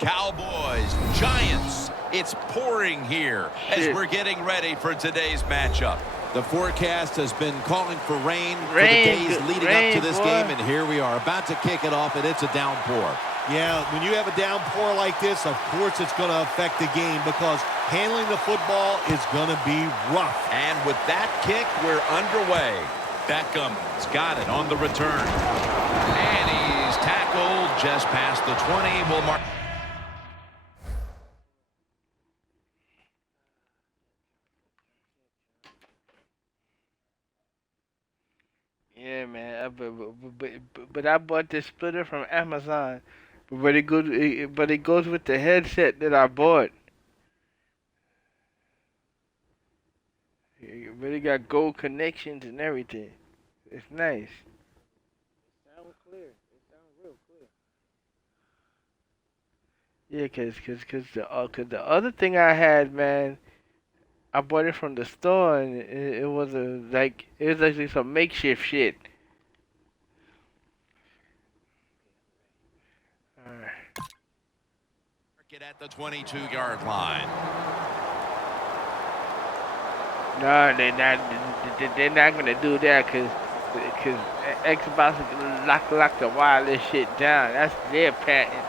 Cowboys, Giants. It's pouring here as we're getting ready for today's matchup. The forecast has been calling for rain for the days leading up to this game, and here we are about to kick it off, and it's a downpour. Yeah, when you have a downpour like this, of course it's going to affect the game because handling the football is going to be rough. And with that kick, we're underway. Beckham's got it on the return. And he's tackled just past the 20. Will mark. Yeah, man. But I bought this splitter from Amazon. But it goes with the headset that I bought. It really got gold connections and everything. It's nice. It sounds clear. It sounds real clear. Yeah, cause the other thing I had, man, I bought it from the store and it was like some makeshift shit. All right. Get at the 22-yard line. No, they're not gonna do that cause Xbox lock the wireless shit down. That's their patent.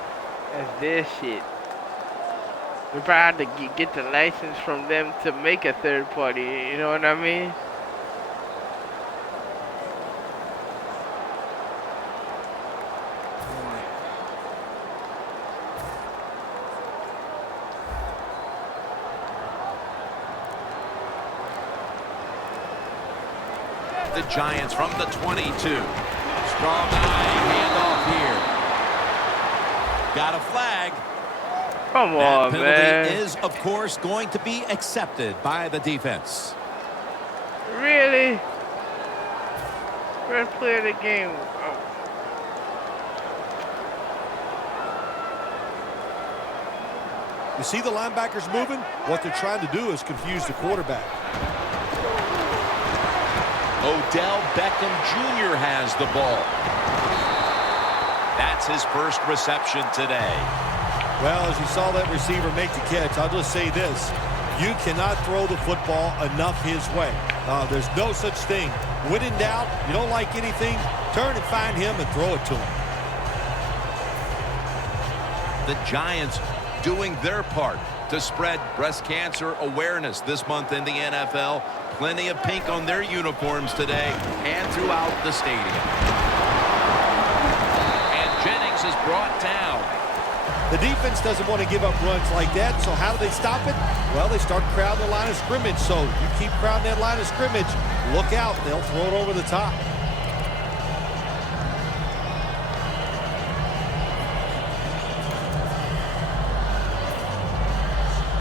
That's their shit. We probably have to get the license from them to make a third party. You know what I mean? The Giants from the 22. Strong eye handoff here. Got a flag. Come on, man. That penalty is, of course, going to be accepted by the defense. Really? First play of the game. Oh. You see the linebackers moving? What they're trying to do is confuse the quarterback. Odell Beckham Jr. has the ball. That's his first reception today. Well, as you saw that receiver make the catch, I'll just say this. You cannot throw the football enough his way. There's no such thing. When in doubt, you don't like anything, turn and find him and throw it to him. The Giants doing their part to spread breast cancer awareness this month in the NFL. Plenty of pink on their uniforms today and throughout the stadium. And Jennings is brought down. The defense doesn't want to give up runs like that, so how do they stop it? Well, they start crowding the line of scrimmage, so you keep crowding that line of scrimmage, look out, they'll throw it over the top.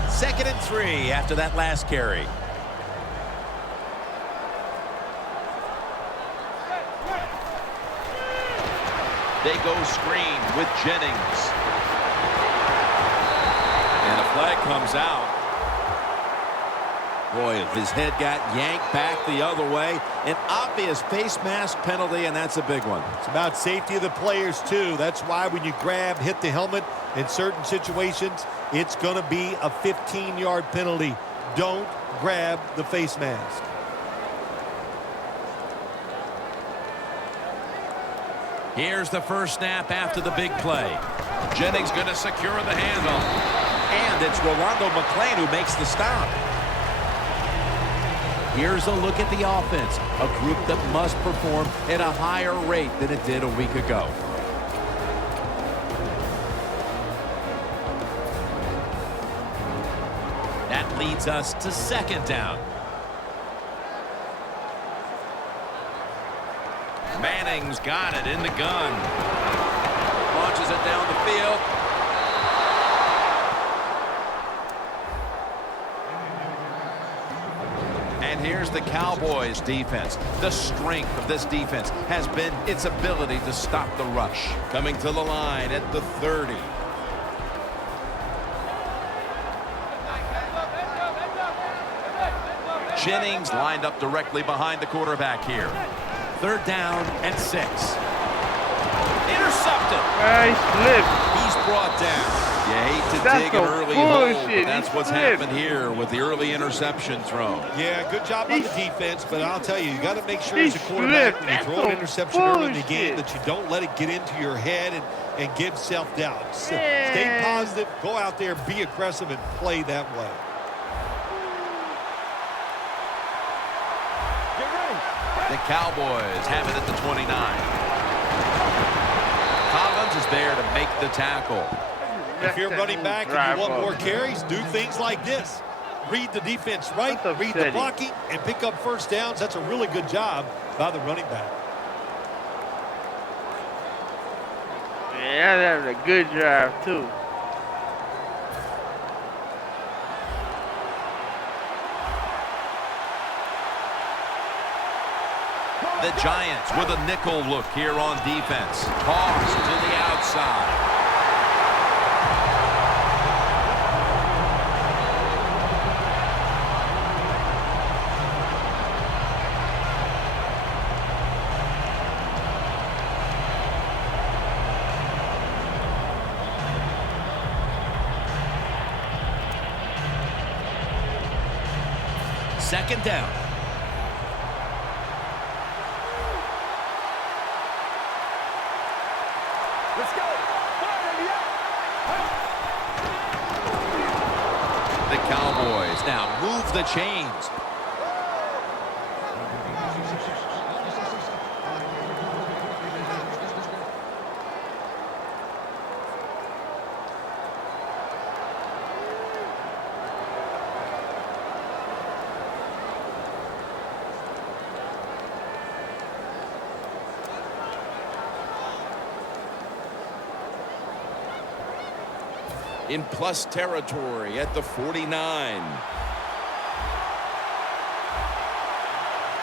Second and 3 after that last carry. They go screen with Jennings. And a flag comes out. Boy, if his head got yanked back the other way. An obvious face mask penalty, and that's a big one. It's about safety of the players, too. That's why when you grab, hit the helmet in certain situations, it's going to be a 15-yard penalty. Don't grab the face mask. Here's the first snap after the big play. Jennings going to secure the handle. And it's Rolando McClain who makes the stop. Here's a look at the offense. A group that must perform at a higher rate than it did a week ago. That leads us to second down. Manning's got it in the gun. Launches it down the field. And here's the Cowboys defense. The strength of this defense has been its ability to stop the rush. Coming to the line at the 30. Jennings lined up directly behind the quarterback here. Third down and 6. Intercepted. Nice flip. He's brought down. Yeah, dig an early hole, but that's what's happened here with the early interception thrown. Yeah, good job on the defense, but I'll tell you, you got to make sure as a quarterback when you throw an interception early in the game that you don't let it get into your head and give self-doubt. Stay positive, go out there, be aggressive, and play that way. The Cowboys have it at the 29. Collins is there to make the tackle. If you're running back and you want more carries, do things like this. Read the defense right, read the blocking, and pick up first downs. That's a really good job by the running back. Yeah, that was a good drive, too. The Giants with a nickel look here on defense. Toss to the outside. Second down. Let's go. The Cowboys now move the chains. In plus territory at the 49.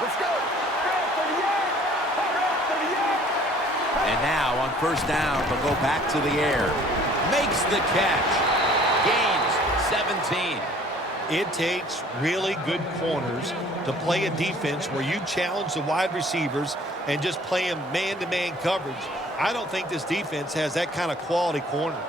Let's go. And now on first down, they'll go back to the air. Makes the catch. Gains 17. It takes really good corners to play a defense where you challenge the wide receivers and just play them man-to-man coverage. I don't think this defense has that kind of quality corners.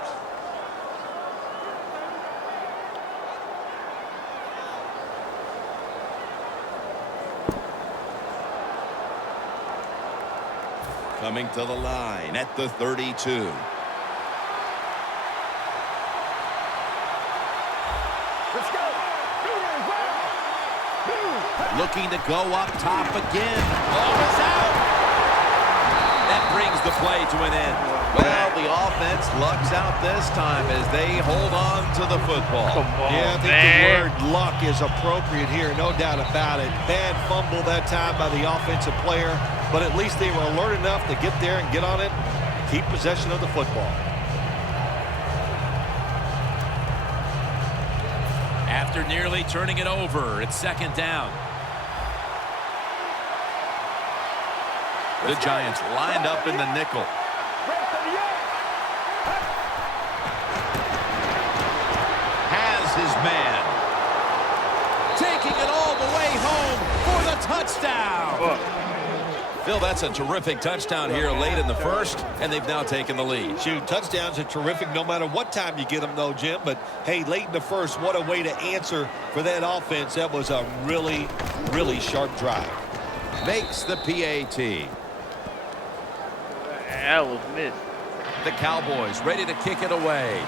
Coming to the line at the 32. Let's go. Looking to go up top again. Ball is out. That brings the play to an end. Well, the offense lucks out this time as they hold on to the football. Yeah, I think the word luck is appropriate here, no doubt about it. Bad fumble that time by the offensive player, but at least they were alert enough to get there and get on it, keep possession of the football. After nearly turning it over, it's second down. The Giants lined up in the nickel. Has his man. Taking it all the way home for the touchdown. Phil, that's a terrific touchdown here late in the first, and they've now taken the lead. Shoot, touchdowns are terrific no matter what time you get them, though, Jim. But, hey, late in the first, what a way to answer for that offense. That was a really, really sharp drive. Makes the PAT. That was missed. The Cowboys ready to kick it away.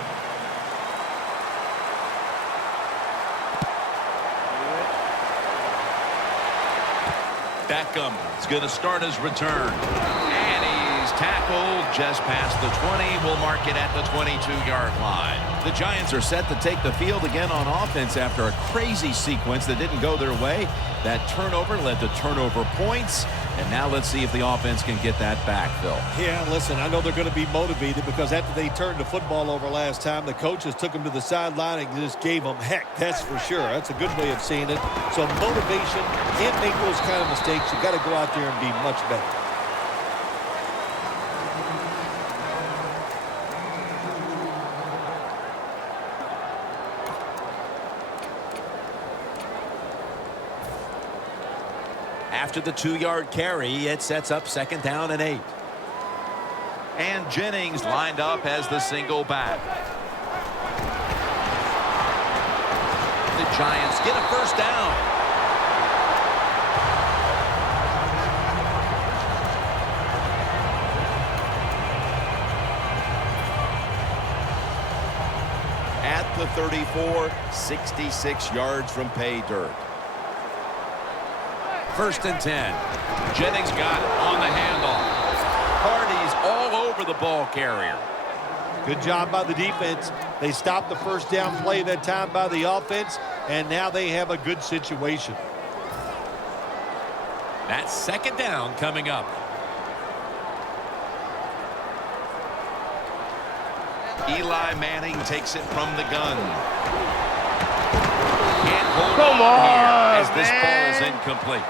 Beckham is going to start his return. And he's tackled just past the 20. We'll mark it at the 22-yard line. The Giants are set to take the field again on offense after a crazy sequence that didn't go their way. That turnover led to turnover points. And now let's see if the offense can get that back, Phil. Yeah, listen, I know they're going to be motivated because after they turned the football over last time, the coaches took them to the sideline and just gave them heck. That's for sure. That's a good way of seeing it. So motivation, can't make those kind of mistakes. You got to go out there and be much better. After the 2-yard carry, it sets up second down and 8. And Jennings lined up as the single back. Giants get a first down. At the 34, 66 yards from pay dirt. First and 10. Jennings got it on the handoff. Hardy's all over the ball carrier. Good job by the defense. They stopped the first down play that time by the offense, and now they have a good situation. That's second down coming up. Eli Manning takes it from the gun. Can't hold Come on on, here as this man. ball is incomplete.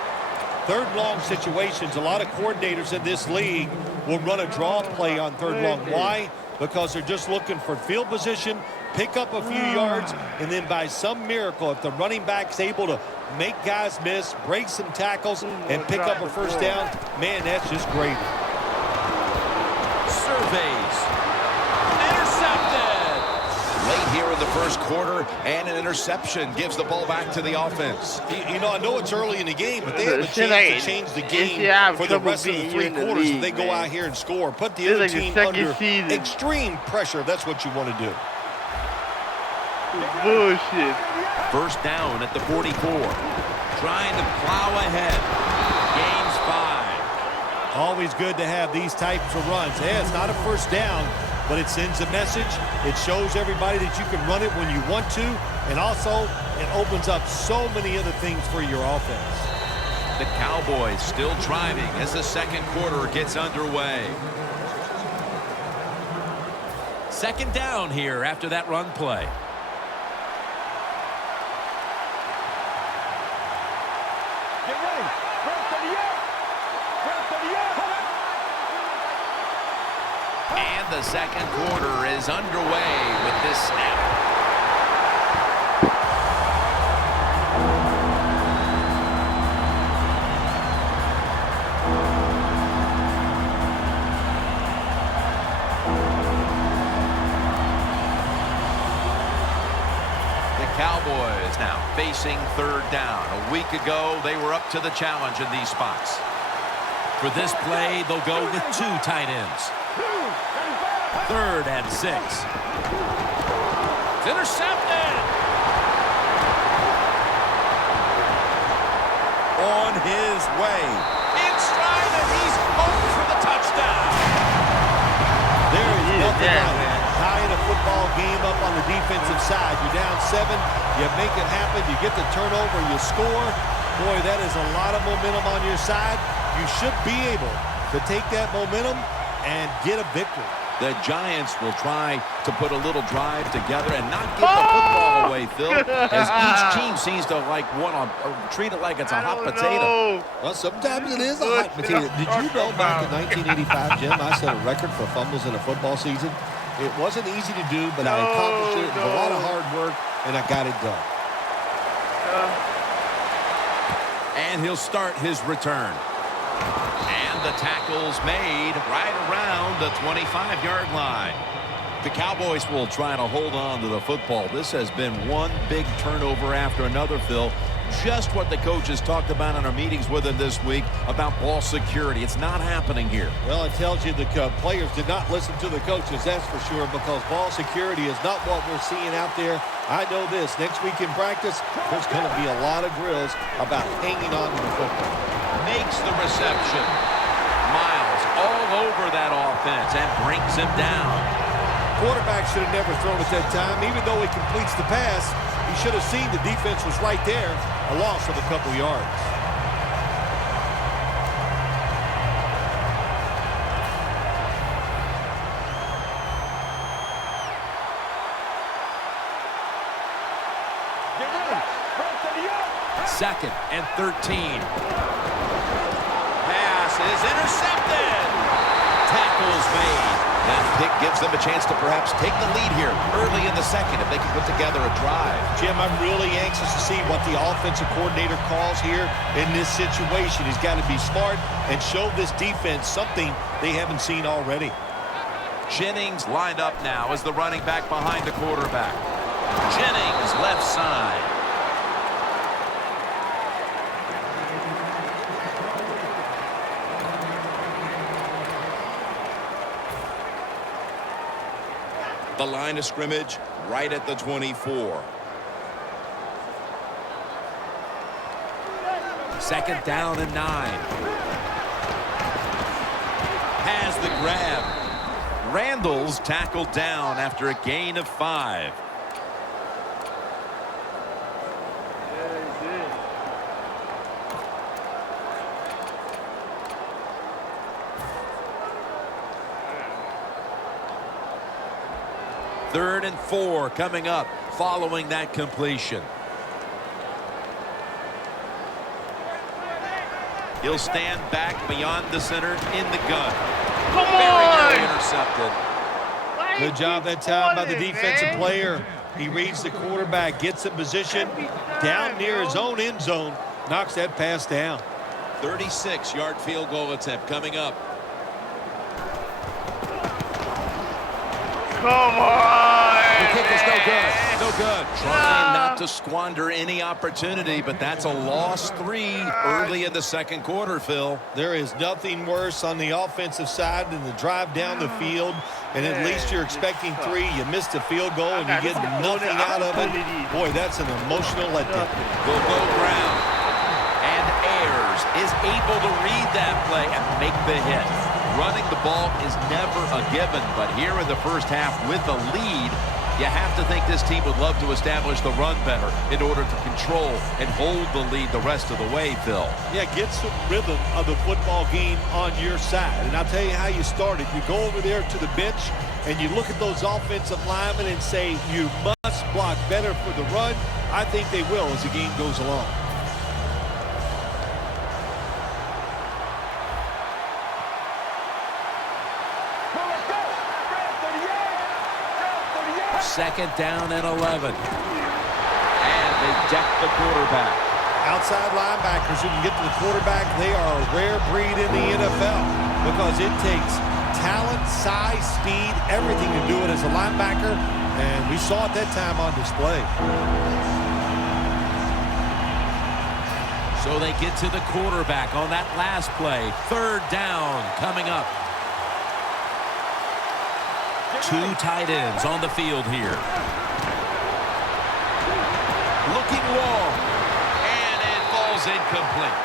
Third long situations, a lot of coordinators in this league will run a draw play on third long. Why? Because they're just looking for field position, pick up a few yards, and then by some miracle, if the running back's able to make guys miss, break some tackles, and pick up a first down, man, that's just great. Surveys. Intercepted. Late here in the first quarter, and an interception gives the ball back to the offense. You know, I know it's early in the game, but they have a chance to change the game for the rest of the three quarters if they go out here and score. Put the other team under extreme pressure. That's what you want to do. Bullshit. First down at the 44. Trying to plow ahead. Gains 5. Always good to have these types of runs. Yeah, it's not a first down, but it sends a message. It shows everybody that you can run it when you want to, and also it opens up so many other things for your offense. The Cowboys still driving as the second quarter gets underway. Second down here after that run play. Get ready. First and 10. First and 10. And the second quarter is underway with this snap. The Cowboys now facing third down. A week ago, they were up to the challenge in these spots. For this play, they'll go with 2 tight ends. Third and 6. It's intercepted. On his way. In stride, and he's home for the touchdown. There is nothing like tying a football game up on the defensive side. You're down 7, you make it happen, you get the turnover, you score. Boy, that is a lot of momentum on your side. You should be able to take that momentum and get a victory. The Giants will try to put a little drive together and not give the football away, Phil, as each team seems to treat it like it's a hot potato. Well, sometimes it is a hot potato. Did you know back in 1985, Jim, I set a record for fumbles in a football season? It wasn't easy to do, but I accomplished it. It was a lot of hard work, and I got it done. And he'll start his return. And the tackle's made right around the 25-yard line. The Cowboys will try to hold on to the football. This has been one big turnover after another, Phil. Just what the coaches talked about in our meetings with him this week about ball security. It's not happening here. Well, it tells you the players did not listen to the coaches, that's for sure, because ball security is not what we're seeing out there. I know this. Next week in practice, there's going to be a lot of drills about hanging on to the football. Makes the reception. Miles all over that offense and brings him down. Quarterback should have never thrown at that time. Even though he completes the pass, he should have seen the defense was right there. A loss of a couple yards. Get ready. First and 10. Second and 13. Pass is intercepted. Tackles made. That pick gives them a chance to perhaps take the lead here early in the second if they can put together a drive. Jim, I'm really anxious to see what the offensive coordinator calls here in this situation. He's got to be smart and show this defense something they haven't seen already. Jennings lined up now as the running back behind the quarterback. Jennings left side. The line of scrimmage right at the 24. Second down and 9. Has the grab. Randall's tackled down after a gain of 5. Third and 4 coming up following that completion. He'll stand back beyond the center in the gun. Come Very on! intercepted. Good job that time by the defensive player. He reads the quarterback, gets in position down near his own end zone, knocks that pass down. 36-yard field goal attempt coming up. Come on! The kick is no good. No good. Trying not to squander any opportunity, but that's a lost 3 early in the second quarter, Phil. There is nothing worse on the offensive side than the drive down the field, and at least you're expecting 3. You missed a field goal, and you get nothing out of it. Boy, that's an emotional letdown. Will go ground. And Ayers is able to read that play and make the hit. Running the ball is never a given, but here in the first half with the lead, you have to think this team would love to establish the run better in order to control and hold the lead the rest of the way, Phil. Yeah, get some rhythm of the football game on your side. And I'll tell you how you started. You go over there to the bench, and you look at those offensive linemen and say, you must block better for the run. I think they will as the game goes along. Second down and 11. And they deck the quarterback. Outside linebackers who can get to the quarterback, they are a rare breed in the NFL because it takes talent, size, speed, everything to do it as a linebacker, and we saw it that time on display. So they get to the quarterback on that last play. Third down coming up. 2 tight ends on the field here. Looking long, and it falls incomplete.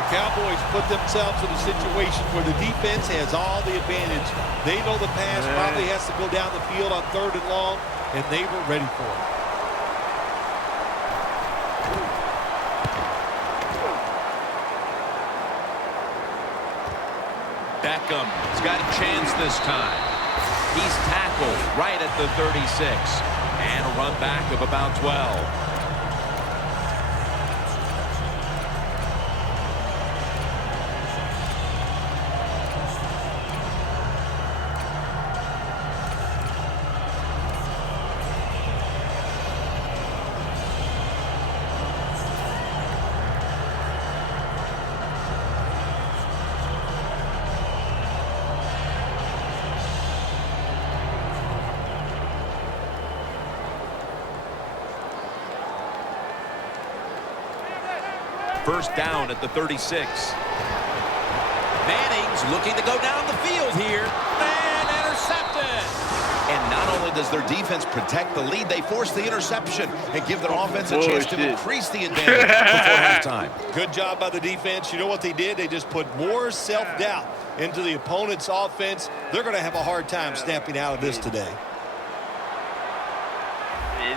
The Cowboys put themselves in a situation where the defense has all the advantage. They know the pass probably has to go down the field on 3rd and long, and they were ready for it. Beckham's got a chance this time. He's tackled right at the 36, and a run back of about 12. First down at the 36. Manning's looking to go down the field here. And intercepted. And not only does their defense protect the lead, they force the interception and give their offense a chance to increase the advantage before halftime. Good job by the defense. You know what they did? They just put more self-doubt into the opponent's offense. They're going to have a hard time snapping out of this today.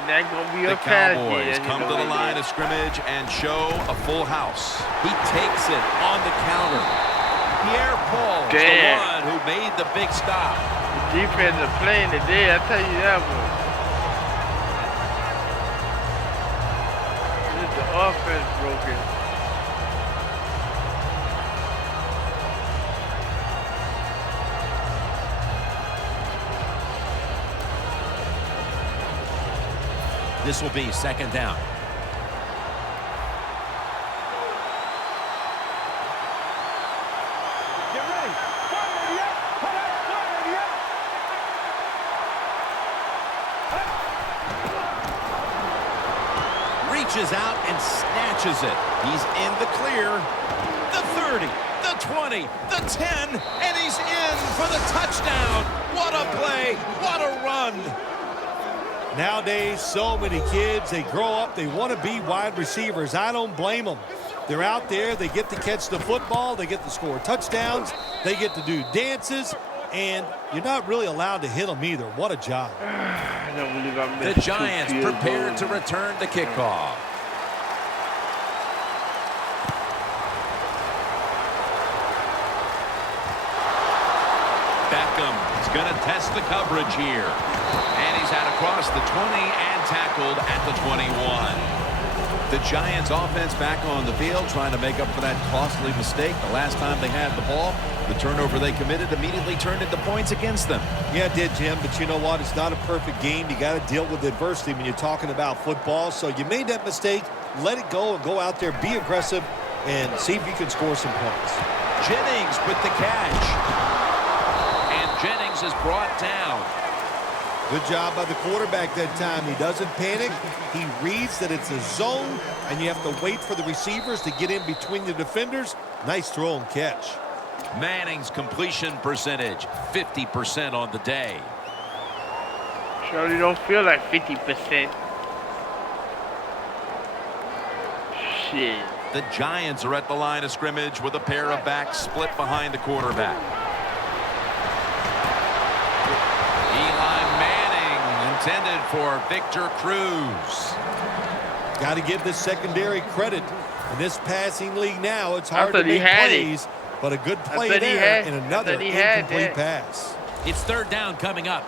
The Cowboys come to the line of scrimmage and show a full house. He takes it on the counter. Pierre Paul is the one who made the big stop. The defense is playing today, I tell you that one. This is the offense broken. This will be second down. Get ready. Reaches out and snatches it. He's in the clear. The 30, the 20, the 10, and he He's in for the touchdown. What a play. What a run. Nowadays, so many kids, they grow up, they want to be wide receivers. I don't blame them. They're out there, they get to catch the football, they get to score touchdowns, they get to do dances, and you're not really allowed to hit them either. What a job. I don't believe I missed The Giants prepared to return the kickoff. Beckham is going to test the coverage here. And he's out across the 20 and tackled at the 21. The Giants offense back on the field trying to make up for that costly mistake. The last time they had the ball, the turnover they committed immediately turned into points against them. Yeah, it did, Jim, but you know what? It's not a perfect game. You got to deal with adversity when you're talking about football. So you made that mistake, let it go and go out there, be aggressive, and see if you can score some points. Jennings with the catch. And Jennings is brought down. Good job by the quarterback that time. He doesn't panic. He reads that it's a zone, and you have to wait for the receivers to get in between the defenders. Nice throw and catch. Manning's completion percentage, 50% on the day. Surely don't feel like 50%. Shit. The Giants are at the line of scrimmage with a pair of backs split behind the quarterback. Intended for Victor Cruz. Got to give this secondary credit. In this passing league now, it's hard to make plays, but a good play there and another incomplete pass. It's third down coming up.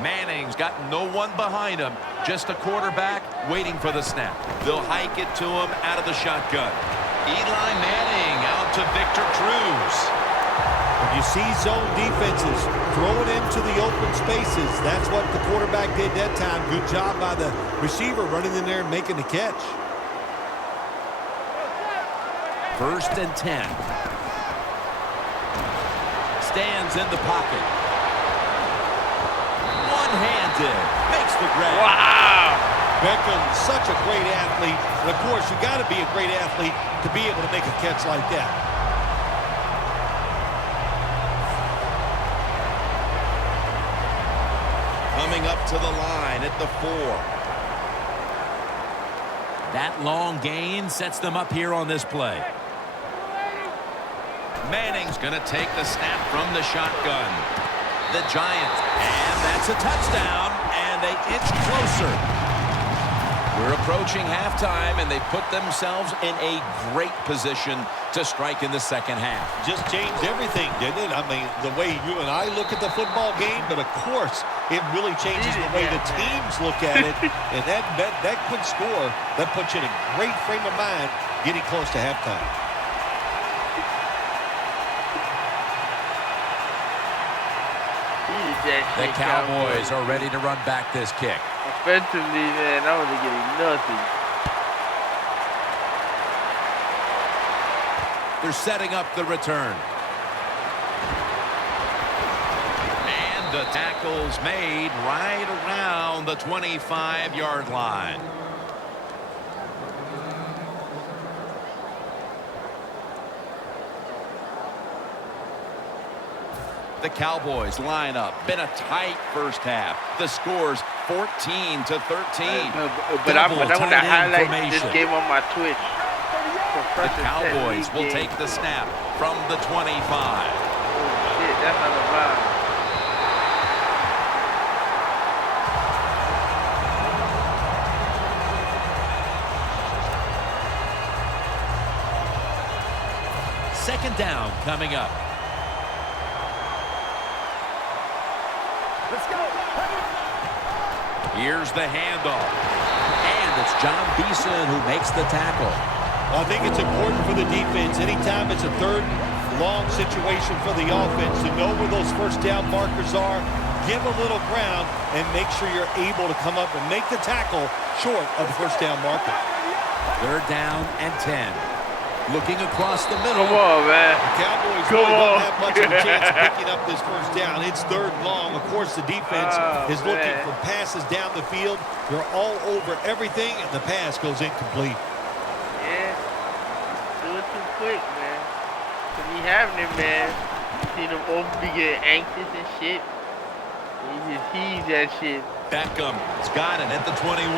Manning's got no one behind him, just a quarterback waiting for the snap. They'll hike it to him out of the shotgun. Eli Manning out to Victor Cruz. When you see zone defenses, throw it into the open spaces. That's what the quarterback did that time. Good job by the receiver running in there and making the catch. First and 10. Stands in the pocket. One-handed. Makes the grab. Wow. Beckham, such a great athlete. And of course, you got to be a great athlete to be able to make a catch like that. Coming up to the line at the 4. That long gain sets them up here on this play. Manning's going to take the snap from the shotgun. The Giants, and that's a touchdown, and they inch closer. We're approaching halftime, and they put themselves in a great position to strike in the second half. Just changed everything, didn't it? I mean, the way you and I look at the football game, but of course, it really changes the way the teams look at it. And that quick score, that puts you in a great frame of mind getting close to halftime. The Cowboys are ready to run back this kick. Offensively, man, I wasn't getting nothing. They're setting up the return. And the tackle's made right around the 25-yard line. The Cowboys line up. Been a tight first half. The score's 14-13. But I'm going to highlight this game on my Twitch. The Cowboys will take the snap from the 25. Oh, shit, that's on the line. Second down coming up. Let's go. Here's the handoff. And it's John Beeson who makes the tackle. Well, I think it's important for the defense. Anytime it's a third long situation for the offense to know where those first down markers are, give a little ground, and make sure you're able to come up and make the tackle short of the first down marker. Third down and 10. Looking across the middle. Come on, man. The Cowboys really don't have much of a chance of picking up this first down. It's third long. Of course, the defense is looking for passes down the field. They're all over everything, and the pass goes incomplete. Yeah. Do it too quick, man. to be happening, man. You see them both be getting anxious and shit. He just heaves that shit. Beckham's got it at the 21.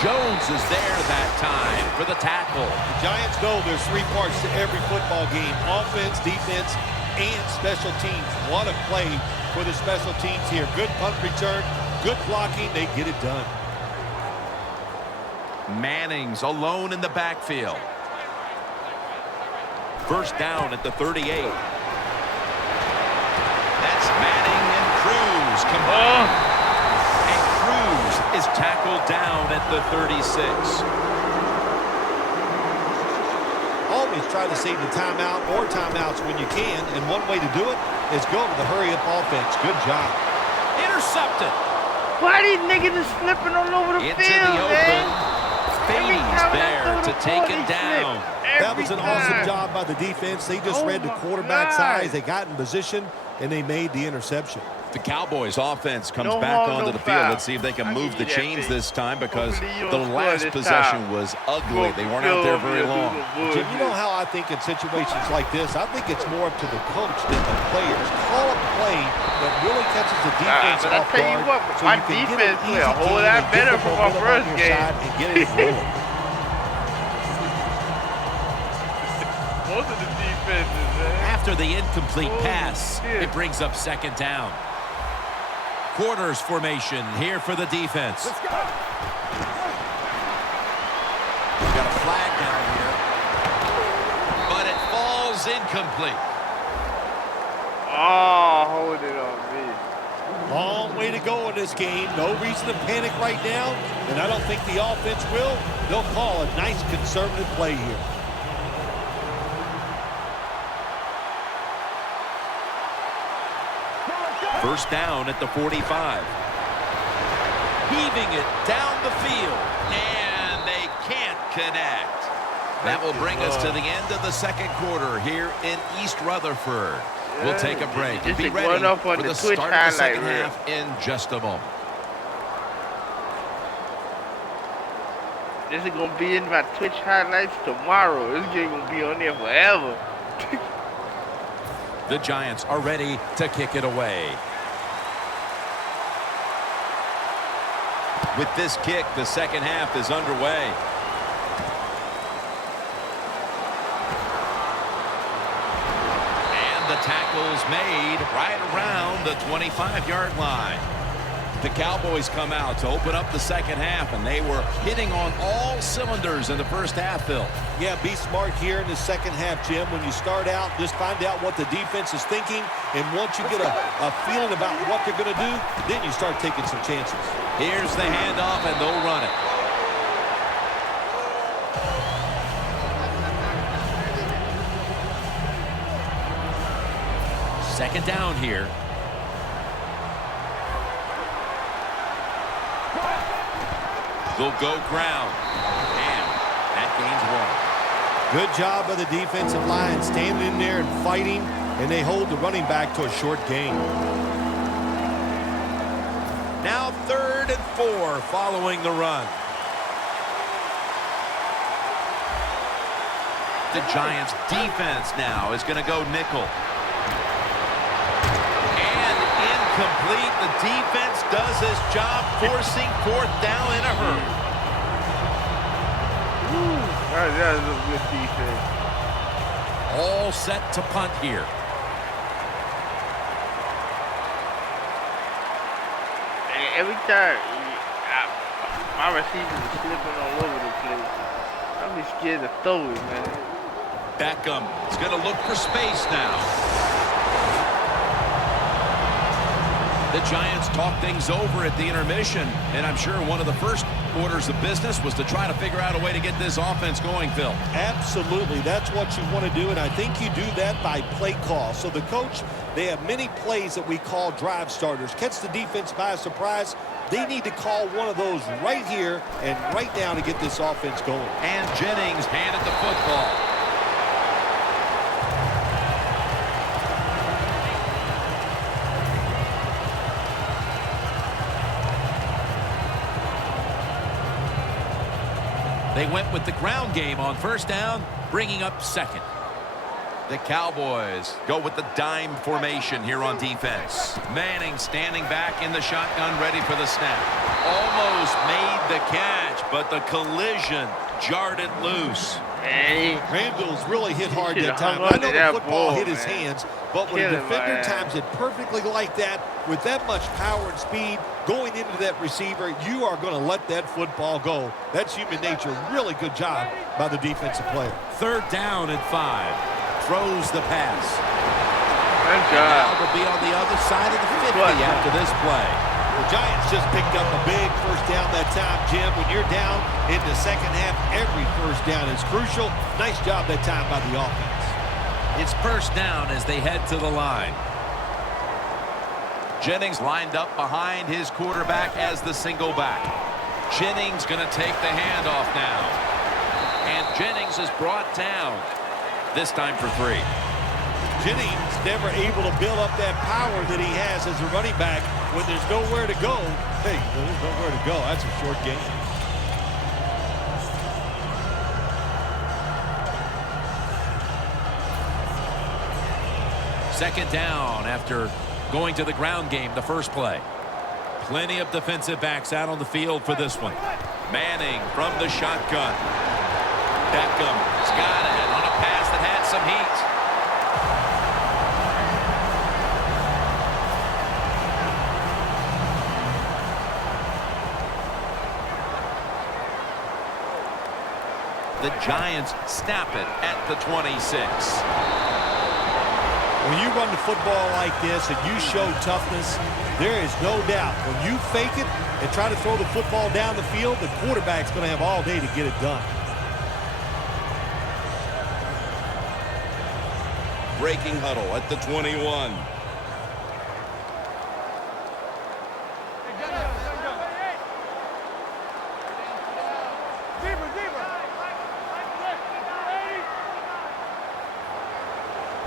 Jones is there that time for the tackle. The Giants know there's three parts to every football game: offense, defense, and special teams. What a play for the special teams here. Good punt return, good blocking. They get it done. Manning's alone in the backfield. First down at the 38. That's Manning and Cruz combined. And Cruz is tackled down at the 36. Always try to save the timeout or timeouts when you can, and one way to do it is go to the hurry-up offense. Good job. Intercepted. Why these niggas is slipping all over the Into field, the open. man? Beatty's there to take him down. That was an awesome job by the defense. They just read the quarterback's eyes. They got in position, and they made the interception. The Cowboys offense comes No back harm, onto no the field. foul. Let's see if they can I move give the you that chains thing. this time, because Hopefully you the don't score last this possession time. was ugly. They weren't out there very long. Jim, you know how I think in situations like this, I think it's more up to the coach than the players. Call a play that really catches the defense but I off tell you guard, what, so my you can get an defense easy played a whole game lot and get better the from our momentum on first your game. side and get it rolling. Most of the defenses, man. After the incomplete pass, shit. it brings up second down. Quarters formation here for the defense. Let's go. We've got a flag down here, but it falls incomplete. Oh, hold it on me. Long way to go in this game. No reason to panic right now, and I don't think the offense will. They'll call a nice conservative play here. First down at the 45. Heaving it down the field, and they can't connect. That will bring us to the end of the second quarter here in East Rutherford. We'll take a break and be ready for the start of the second half in just a moment. This is going to be in my Twitch highlights tomorrow. This game going to be on there forever. The Giants are ready to kick it away. With this kick, the second half is underway. And the tackle's made right around the 25-yard line. The Cowboys come out to open up the second half, and they were hitting on all cylinders in the first half, Phil. Yeah, be smart here in the second half, Jim. When you start out, just find out what the defense is thinking, and once you get a feeling about what they're going to do, then you start taking some chances. Here's the handoff, and they'll run it. Second down here. They'll go ground. And that gains one. Good job by the defensive line, standing in there and fighting, and they hold the running back to a short gain. Now 3rd and 4 following the run. The Giants defense now is going to go nickel. And incomplete. The defense does its job, forcing 4th down in a hurry. That is a good defense. All set to punt here. And every time my receivers are slipping all over the place, I'm be scared to throw it, man. Beckham is going to look for space now. The Giants talk things over at the intermission, and I'm sure one of the first orders of business was to try to figure out a way to get this offense going, Phil. Absolutely. That's what you want to do, and I think you do that by play call. So the coach, they have many plays that we call drive starters. Catch the defense by surprise. They need to call one of those right here and right now to get this offense going. And Jennings handed the football. They went with the ground game on first down, bringing up second. The Cowboys go with the dime formation here on defense. Manning standing back in the shotgun, ready for the snap. Almost made the catch, but the collision jarred it loose. Randall's really hit hard that time. I know the football hit his hands, but when a defender times it perfectly like that, with that much power and speed going into that receiver, you are going to let that football go. That's human nature. Really good job by the defensive player. 3rd down and 5. Throws the pass. Good job. Now will be on the other side of the 50 after this play. The Giants just picked up a big first down that time, Jim. When you're down in the second half, every first down is crucial. Nice job that time by the offense. It's first down as they head to the line. Jennings lined up behind his quarterback as the single back. Jennings going to take the handoff now. And Jennings is brought down. This time for 3. Jennings never able to build up that power that he has as a running back when there's nowhere to go. Hey, there's nowhere to go. That's a short game. Second down after going to the ground game the first play. Plenty of defensive backs out on the field for this one. Manning from the shotgun. Beckham's got it on a pass that had some heat. The Giants snap it at the 26. When you run the football like this and you show toughness, there is no doubt when you fake it and try to throw the football down the field, the quarterback's going to have all day to get it done. Breaking huddle at the 21.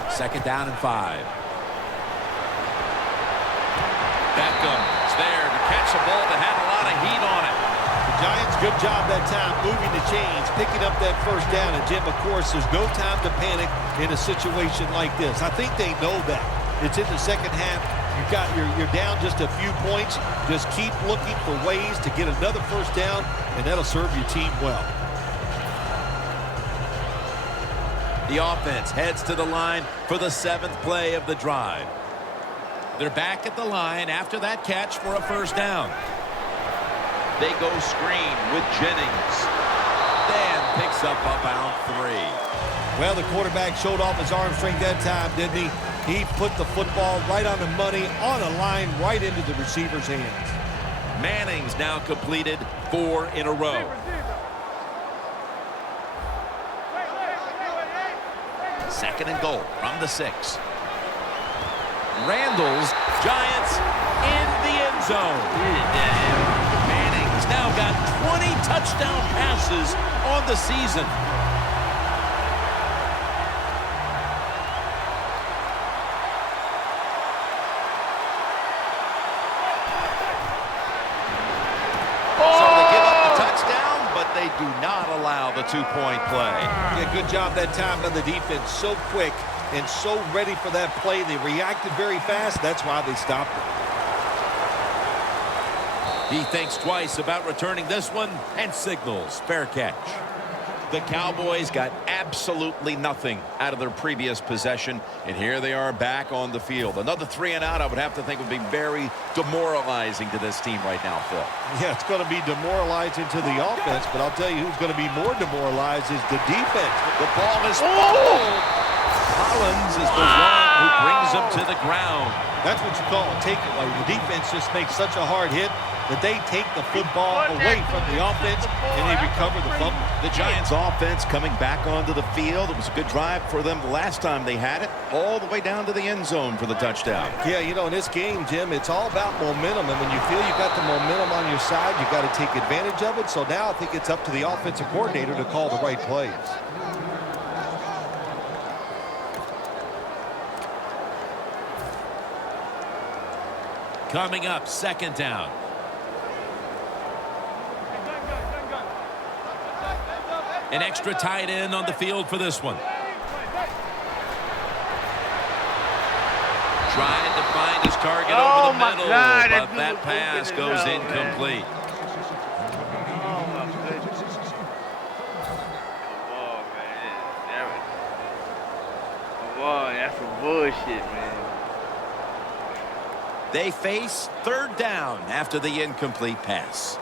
Second down and 5. Beckham's there to catch a ball that had a lot of heat on it. The Giants, good job that time moving the chains, picking up that first down. And, Jim, of course, there's no time to panic in a situation like this. I think they know that. It's in the second half. You're down just a few points. Just keep looking for ways to get another first down, and that'll serve your team well. The offense heads to the line for the 7th play of the drive. They're back at the line after that catch for a first down. They go screen with Jennings. Dan picks up about 3. Well, the quarterback showed off his arm strength that time, didn't he? He put the football right on the money, on a line, right into the receiver's hands. Manning's now completed 4 in a row. Second and goal from the 6. Randall's Giants in the end zone. Manning's now got 20 touchdown passes on the season. So they give up the touchdown, but they do not allow the 2-point play. Yeah, good job that time by the defense. So quick and so ready for that play. They reacted very fast. That's why they stopped it. He thinks twice about returning this one and signals fair catch. The Cowboys got absolutely nothing out of their previous possession, and here they are back on the field. Another 3 and out, I would have to think, would be very demoralizing to this team right now, Phil. Yeah, it's going to be demoralizing to the offense, but I'll tell you who's going to be more demoralized is the defense. The ball is fumbled. Collins is the one who brings him to the ground. That's what you call a takeaway. The defense just makes such a hard hit that they take the football away from the offense and they recover the fumble. The Giants offense coming back onto the field. It was a good drive for them the last time they had it, all the way down to the end zone for the touchdown. Yeah, you know, in this game, Jim, it's all about momentum. And when you feel you got the momentum on your side, you got to take advantage of it. So now I think it's up to the offensive coordinator to call the right plays. Coming up, second down. An extra tight end on the field for this one. Trying to find his target Oh, over the my middle, God, that but dude that was pass open goes as hell, incomplete. Oh, my goodness. Come on, man. Damn it. Come on, that's some bullshit, man. They face third down after the incomplete pass.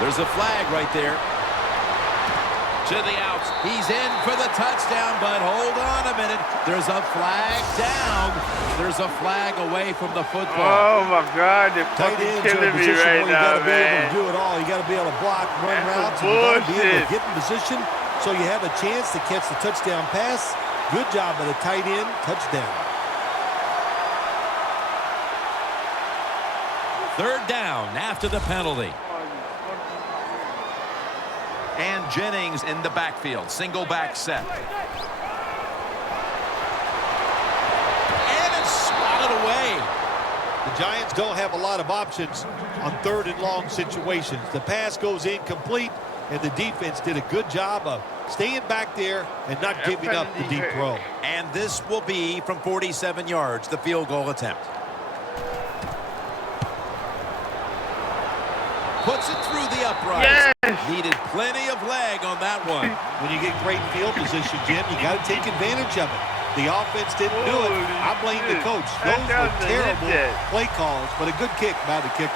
There's a flag right there. To the outs. He's in for the touchdown, but hold on a minute. There's a flag down. There's a flag away from the football. Oh, my God. They're Tight fucking ends are in a killing me position right where you got now, to be able man. to do it all. You got to be able to block, run That's routes, some and you got to be able to bullshit. get in position so you have a chance to catch the touchdown pass. Good job by the tight end. Touchdown. Third down after the penalty. And Jennings in the backfield. Single back set. And it's swatted away. The Giants don't have a lot of options on third and long situations. The pass goes incomplete, and the defense did a good job of staying back there and not giving up the deep throw. And this will be from 47 yards, the field goal attempt. Puts it through the upright. Yes. Needed plenty of leg on that one. When you get great field position, Jim, you got to take advantage of it. The offense didn't do it. I blame the coach. Those were terrible play calls, but a good kick by the kicker.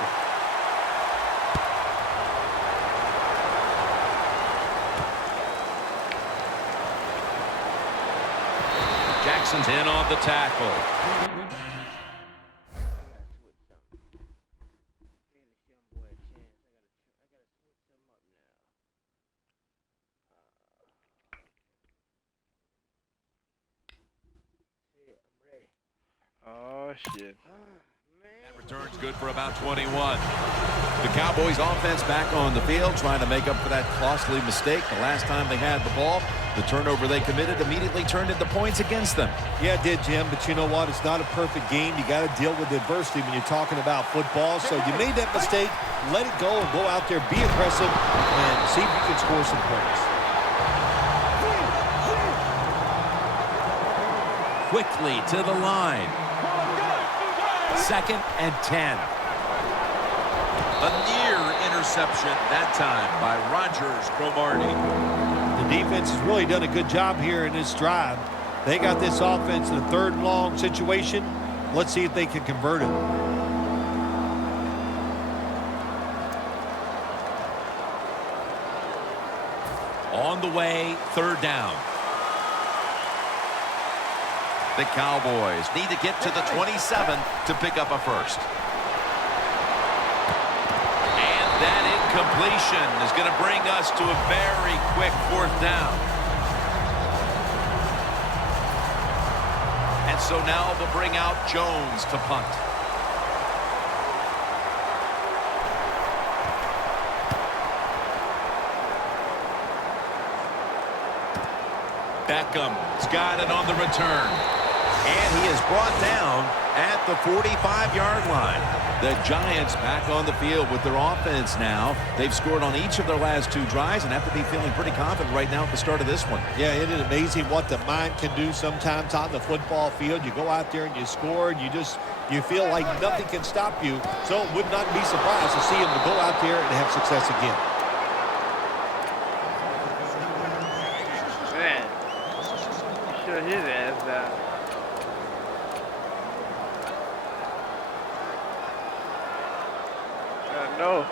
Jackson's in on the tackle. Oh, shit. That return's good for about 21. The Cowboys offense back on the field trying to make up for that costly mistake. The last time they had the ball, the turnover they committed immediately turned into points against them. Yeah, it did, Jim, but you know what? It's not a perfect game. You got to deal with adversity when you're talking about football. So you made that mistake. Let it go and go out there, be aggressive, and see if you can score some points. Quickly to the line. 2nd and 10. A near interception that time by Rodgers Cromartie. The defense has really done a good job here in this drive. They got this offense in a third and long situation. Let's see if they can convert it. On the way, third down. The Cowboys need to get to the 27 to pick up a first. And that incompletion is going to bring us to a very quick fourth down. And so now they'll bring out Jones to punt. Beckham's got it on the return. And he is brought down at the 45-yard line. The Giants back on the field with their offense now. They've scored on each of their last 2 drives and have to be feeling pretty confident right now at the start of this one. Yeah, isn't it amazing what the mind can do sometimes on the football field? You go out there and you score, and you feel like nothing can stop you. So it would not be surprised to see him to go out there and have success again. Man, sure his ass down. No.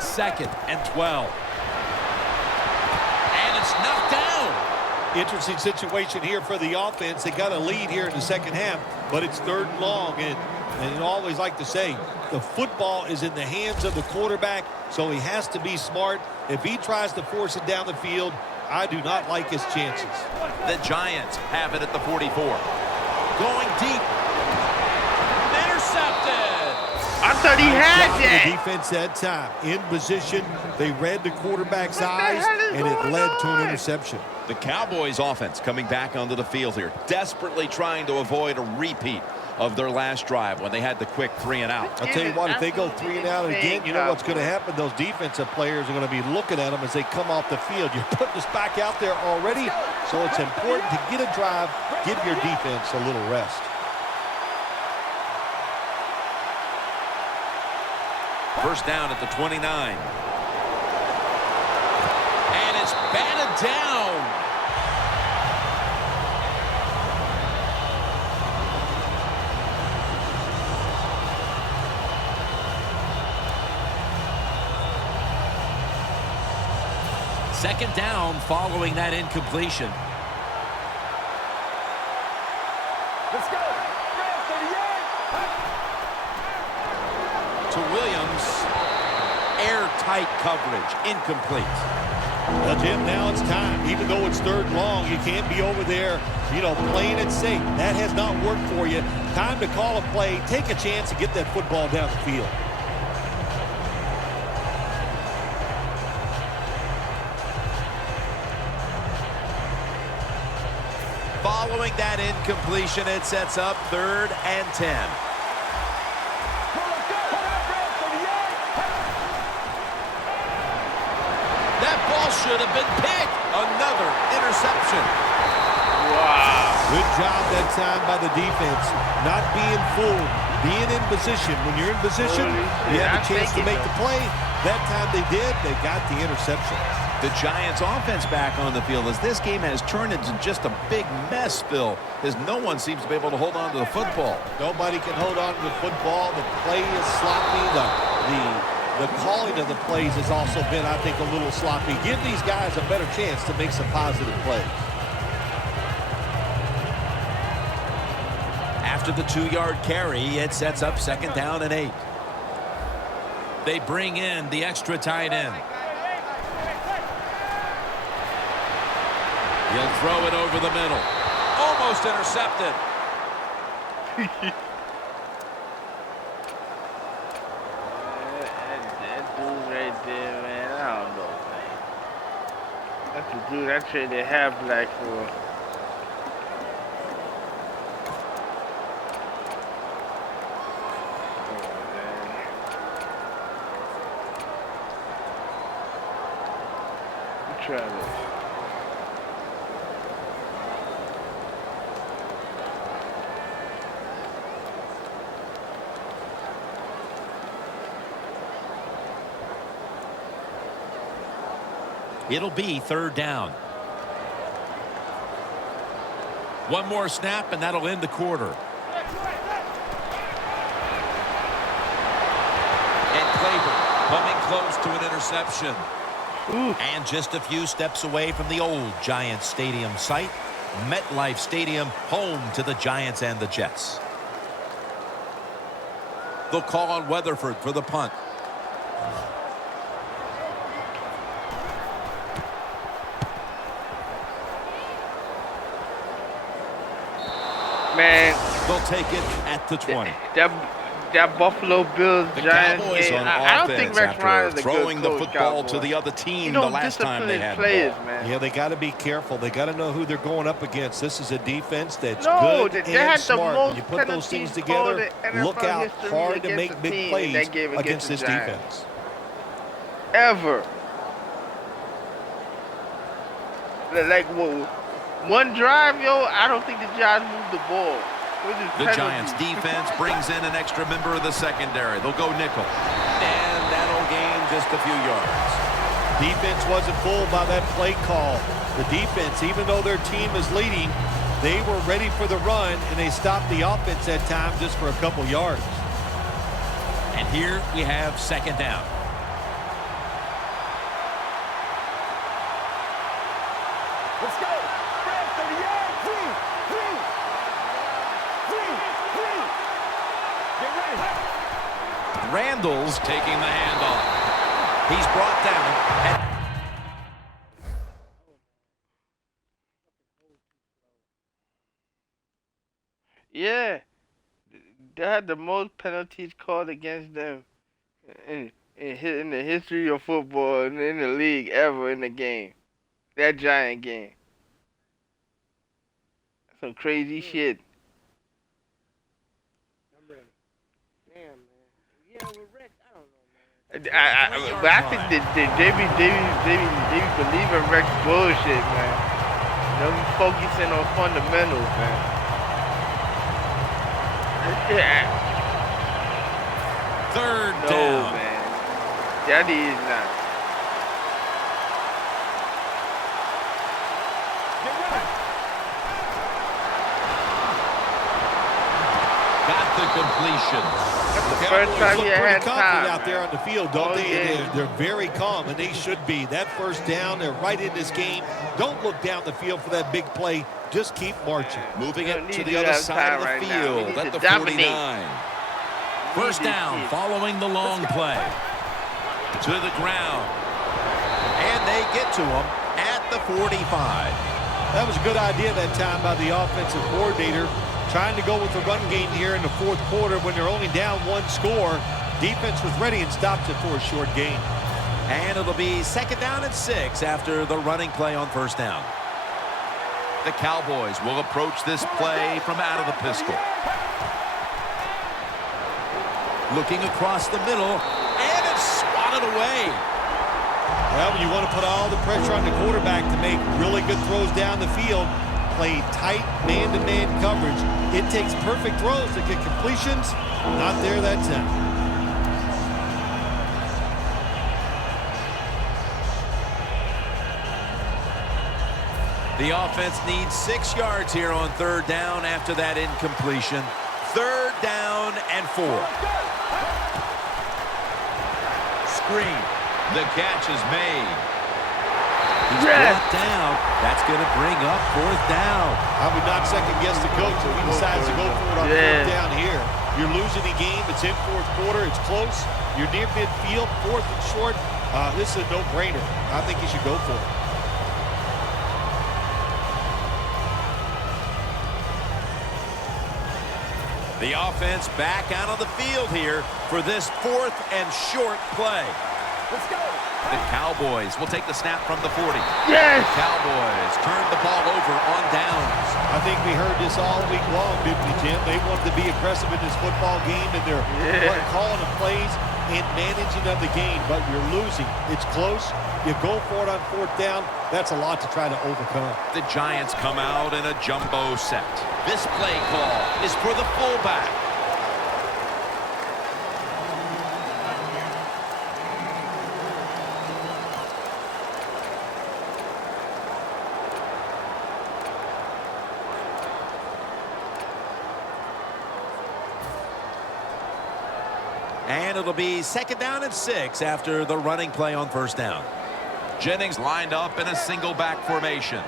Second and 12. And it's knocked down. Interesting situation here for the offense. They got a lead here in the second half, but it's third and long. And I always like to say, the football is in the hands of the quarterback, so he has to be smart. If he tries to force it down the field, I do not like his chances. The Giants have it at the 44. Going deep. Intercepted. I thought he had job that. of the defense that time. In position, they read the quarterback's eyes, and it led to an interception. The Cowboys offense coming back onto the field here, desperately trying to avoid a repeat of their last drive when they had the quick 3 and out. I'll tell you what, if they go 3 and out again, you know what's going to happen? Those defensive players are going to be looking at them as they come off the field. You're putting us back out there already, so it's important to get a drive, give your defense a little rest. First down at the 29. And it's batted down. Second down following that incompletion. Let's go. Red 38. To Williams. Airtight coverage. Incomplete. Well, Jim, now it's time. Even though it's 3rd and long, you can't be over there, playing it safe. That has not worked for you. Time to call a play. Take a chance to get that football down the field. Following that incompletion, it sets up 3rd and 10. That ball should have been picked. Another interception. Wow. Good job that time by the defense. Not being fooled, being in position. When you're in position, you have a chance to make the play. That time they did. They got the interception. The Giants offense back on the field as this game has turned into just a big mess, Phil, as no one seems to be able to hold on to the football. Nobody can hold on to the football. The play is sloppy. The calling of the plays has also been, I think, a little sloppy. Give these guys a better chance to make some positive plays. After the 2-yard carry, it sets up 2nd down and 8. They bring in the extra tight end. He'll throw it over the middle. Almost intercepted. That dude right there, man, I don't know, man. That's the dude I traded half black for. Try this. It'll be 3rd down. One more snap, and that'll end the quarter. And Claiborne coming close to an interception. Ooh. And just a few steps away from the old Giants Stadium site, MetLife Stadium, home to the Giants and the Jets. They'll call on Weatherford for the punt. Man, They'll take it at the 20. that Buffalo Bills The Giants Cowboys game, on I don't think offense Rex Ryan is after a good throwing the coach, football Cowboy. to the other team You the last time they had the players, ball. man. Yeah, they got to be careful. They got to know who they're going up against. This is a defense that's No, good they and had the smart. most When you put those things penalties called together, in look NFL out history hard to against make a big team plays that gave against the this Giants. defense. Ever. Like, one drive, yo, I don't think the Giants moved the ball. The Giants defense brings in an extra member of the secondary. They'll go nickel. And that'll gain just a few yards. Defense wasn't fooled by that play call. The defense, even though their team is leading, they were ready for the run, and they stopped the offense that time just for a couple yards. And here we have 2nd down. Let's go. Red 38. Three. Get ready. Randall's taking the handoff. He's brought down. Yeah. they had the most penalties called against them in the history of football and in the league ever in the game. That Giant game. Some crazy shit. I'm ready. Damn, man. Yeah, with Rex, I don't know, man. But I think they be believing Rex bullshit, man. You know, he's focusing on fundamentals, man. Third No, down. man. That is not. Get ready. Got the completion. That's the The first Cowboys time look he pretty had confident time. out there on the field, don't Oh, they? yeah. They're very calm, and they should be. That first down, they're right in this game. Don't look down the field for that big play. Just keep marching. Moving We it don't to need the to other have side of time the right now. We field need at to the dominate. 49. First Need this down shit. following the long play. To the ground. And they get to him at the 45. That was a good idea that time by the offensive coordinator, trying to go with the run game here in the fourth quarter when they're only down one score. Defense was ready and stopped it for a short gain. And it'll be second down and 6 after the running play on first down. The Cowboys will approach this play from out of the pistol. Looking across the middle, and it's swatted away. Well, you want to put all the pressure on the quarterback to make really good throws down the field, play tight man-to-man coverage. It takes perfect throws to get completions. Not there that time. The offense needs 6 yards here on third down after that incompletion. Third down and 4. Screen. The catch is made. He's brought down. That's going to bring up fourth down. I would not second-guess the coach if he decides to go for it on fourth down here. You're losing the game. It's in fourth quarter. It's close. You're near midfield, fourth and short. This is a no-brainer. I think you should go for it. The offense back out on the field here for this fourth and short play. Let's go. The Cowboys will take the snap from the 40. Yes! The Cowboys turn the ball over on downs. I think we heard this all week long, didn't we, Jim? They wanted to be aggressive in this football game, and they're calling the plays and managing of the game, but you're losing. It's close. You go for it on fourth down. That's a lot to try to overcome. The Giants come out in a jumbo set. This play call is for the fullback. And it'll be second down and 6 after the running play on first down. Jennings lined up in a single back formation.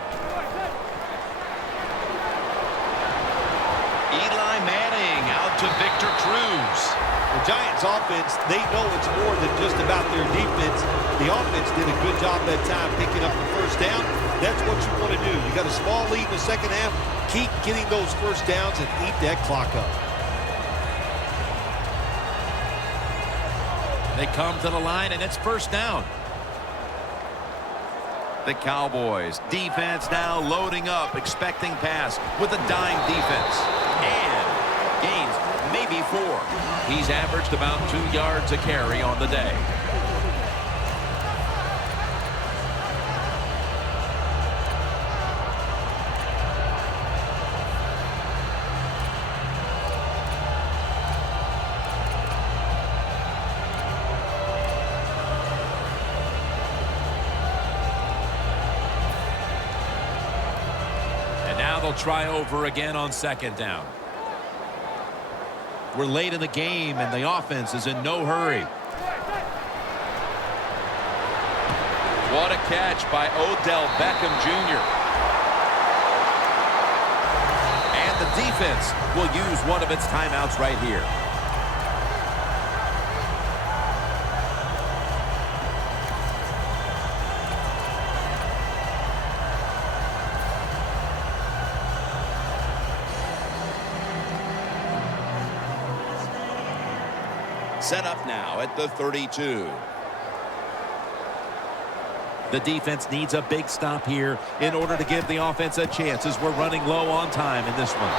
Eli Manning out to Victor Cruz. The Giants offense, they know it's more than just about their defense. The offense did a good job that time picking up the first down. That's what you want to do. You got a small lead in the second half. Keep getting those first downs and eat that clock up. They come to the line, and it's first down. The Cowboys defense now loading up, expecting pass with a dime defense. And gains maybe 4. He's averaged about 2 yards a carry on the day. They'll try over again on second down. We're late in the game, and the offense is in no hurry. What a catch by Odell Beckham Jr. And the defense will use one of its timeouts right here. set up now at the 32. The defense needs a big stop here in order to give the offense a chance as we're running low on time in this one.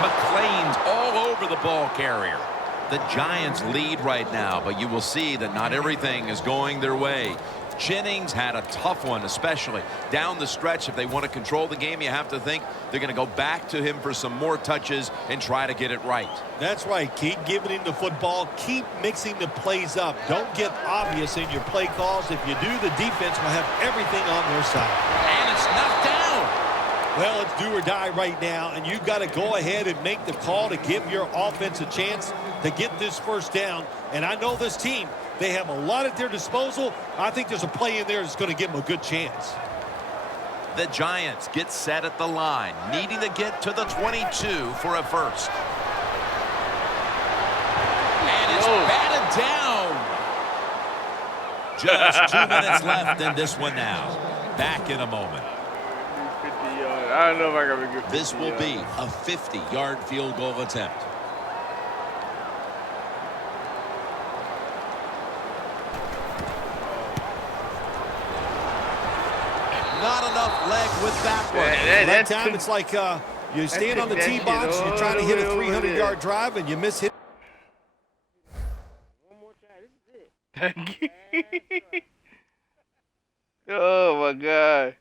McLean's all over the ball carrier. The Giants lead right now, but you will see that not everything is going their way. Jennings had a tough one, especially down the stretch. If they want to control the game, you have to think they're going to go back to him for some more touches and try to get it right. That's right. Keep giving him the football. Keep mixing the plays up. Don't get obvious in your play calls. If you do, the defense will have everything on their side. And it's knocked down. Well, it's do or die right now, and you've got to go ahead and make the call to give your offense a chance to get this first down. And I know this team, they have a lot at their disposal. I think there's a play in there that's going to give them a good chance. The Giants get set at the line, needing to get to the 22 for a first. And it's batted down. Just 2 minutes left in this one now. Back in a moment. 50 yards. I don't know if I can make it 50 This will be a 50-yard field goal attempt. Not enough leg with that one. That time it's like you stand on the tee box, you're trying to hit a 300-yard drive, and you miss hit. One more try. This is it. Oh my God.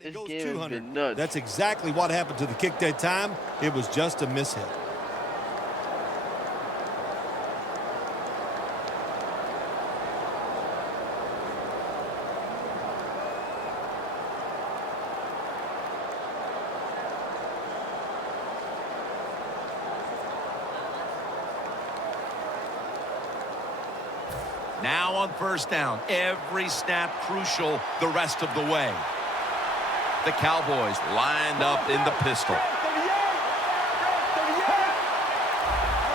It This goes game has 200. been nuts. That's exactly what happened to the kick that time. It was just a mishit. Now on first down, every snap crucial the rest of the way. The Cowboys lined up in the pistol.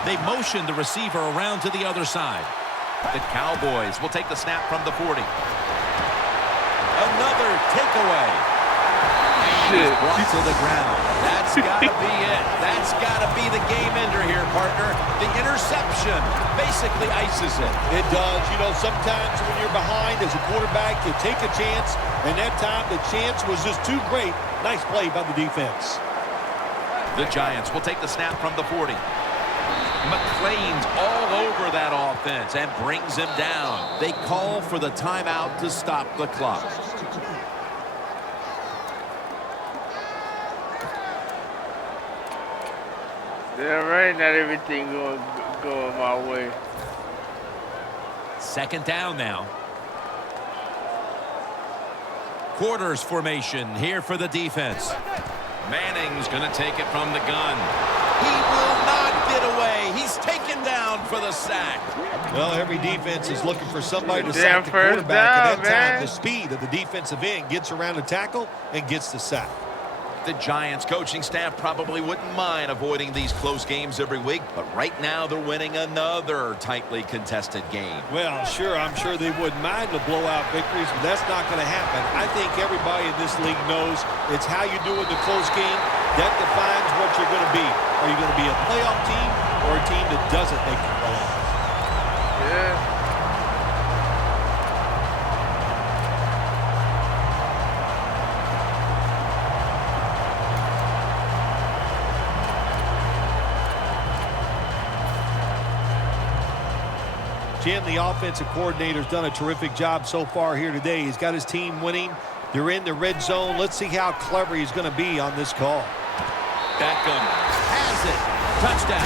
They motion the receiver around to the other side. The Cowboys will take the snap from the 40. Another takeaway. He's brought to the ground. That's got to be it. That's got to be the game ender here, partner. The interception basically ices it. It does. You know, sometimes when you're behind as a quarterback, you take a chance, and that time the chance was just too great. Nice play by the defense. The Giants will take the snap from the 40. McLean's all over that offense and brings him down. They call for the timeout to stop the clock. Yeah, right. Not everything going my way. Second down now. Quarters formation here for the defense. Manning's going to take it from the gun. He will not get away. He's taken down for the sack. Well, every defense is looking for somebody to Damn sack the first quarterback. down, And that time, man. the speed of the defensive end gets around the tackle and gets the sack. The Giants coaching staff probably wouldn't mind avoiding these close games every week, but right now they're winning another tightly contested game. Well, sure, I'm sure they wouldn't mind the blowout victories, but that's not going to happen. I think everybody in this league knows it's how you do in the close game that defines what you're going to be. Are you going to be a playoff team or a team that doesn't make the playoffs? Yeah. Jim, the offensive coordinator's done a terrific job so far here today. He's got his team winning. They're in the red zone. Let's see how clever he's going to be on this call. Beckham has it. Touchdown.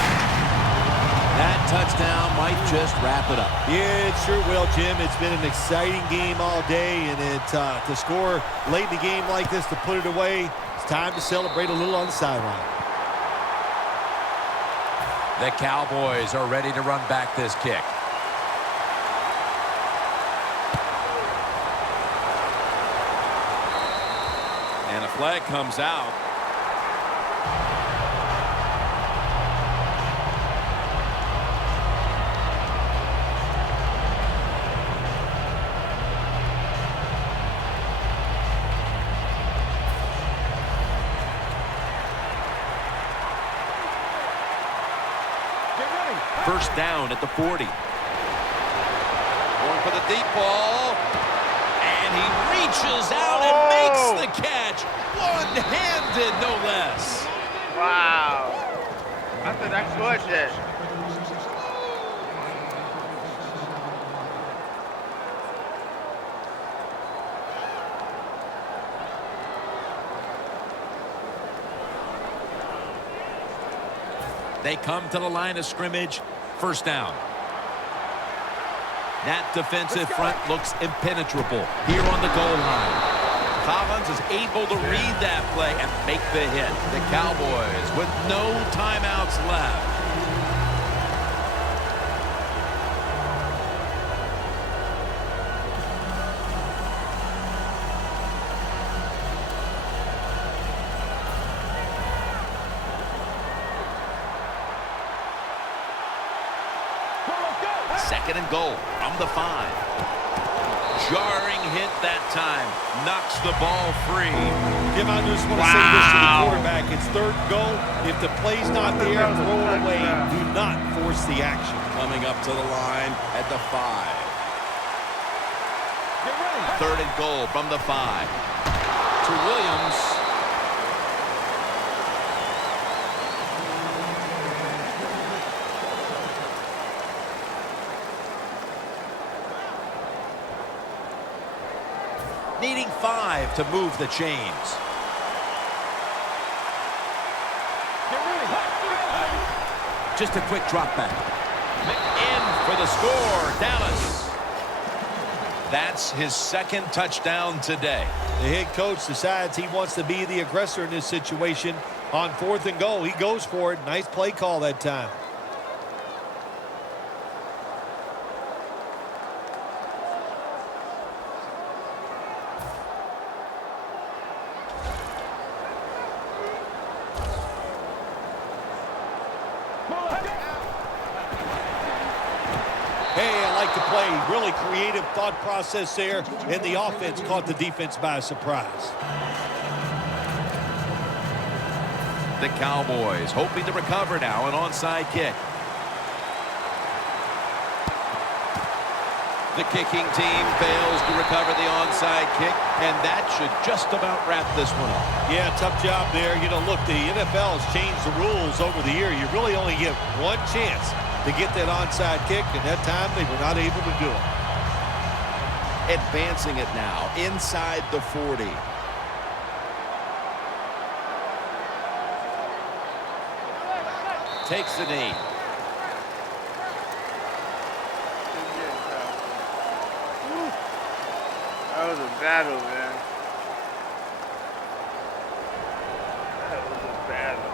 That touchdown might just wrap it up. Yeah, it sure will, Jim. It's been an exciting game all day, and to score late in the game like this, to put it away, it's time to celebrate a little on the sideline. The Cowboys are ready to run back this kick. And a flag comes out. First down at the 40. Going for the deep ball. And he reaches out and makes the catch. One-handed, no less. Wow. I thought I scored that. They come to the line of scrimmage. First down. That defensive front looks impenetrable here on the goal line. Collins is able to read that play and make the hit. The Cowboys with no timeouts left. Second and goal from the 5. Jarring hit that time. Knocks the ball free. Jim, I just want to say this to the quarterback. It's third and goal. If the play's not there, throw it away. Do not force the action. Coming up to the line at the 5. Third and goal from the 5. To Williams. Needing 5 to move the chains. Just a quick drop back. In for the score, Dallas. That's his second touchdown today. The head coach decides he wants to be the aggressor in this situation. On fourth and goal, he goes for it. Nice play call that time. Really creative thought process there, and the offense caught the defense by surprise. The Cowboys hoping to recover now, an onside kick. The kicking team fails to recover the onside kick, and that should just about wrap this one up. Yeah, tough job there. You know, look, the NFL has changed the rules over the year. You really only get one chance to get that onside kick, and that time they were not able to do it. Advancing it now inside the 40. Takes the knee. That was a battle, man. That was a battle.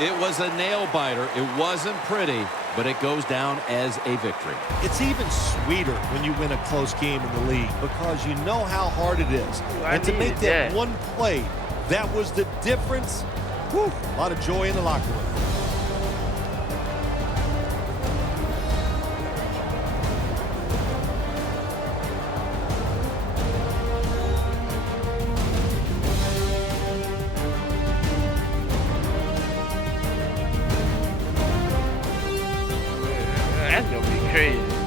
It was a nail-biter. It wasn't pretty, but it goes down as a victory. It's even sweeter when you win a close game in the league because you know how hard it is. And to make that one play That was the difference. Whew, a lot of joy in the locker room. That's gonna be crazy.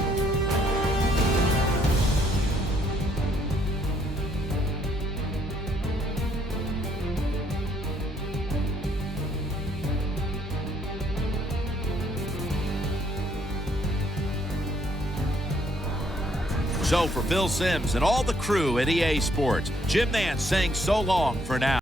So for Phil Simms and all the crew at EA Sports, Jim Nance saying so long for now.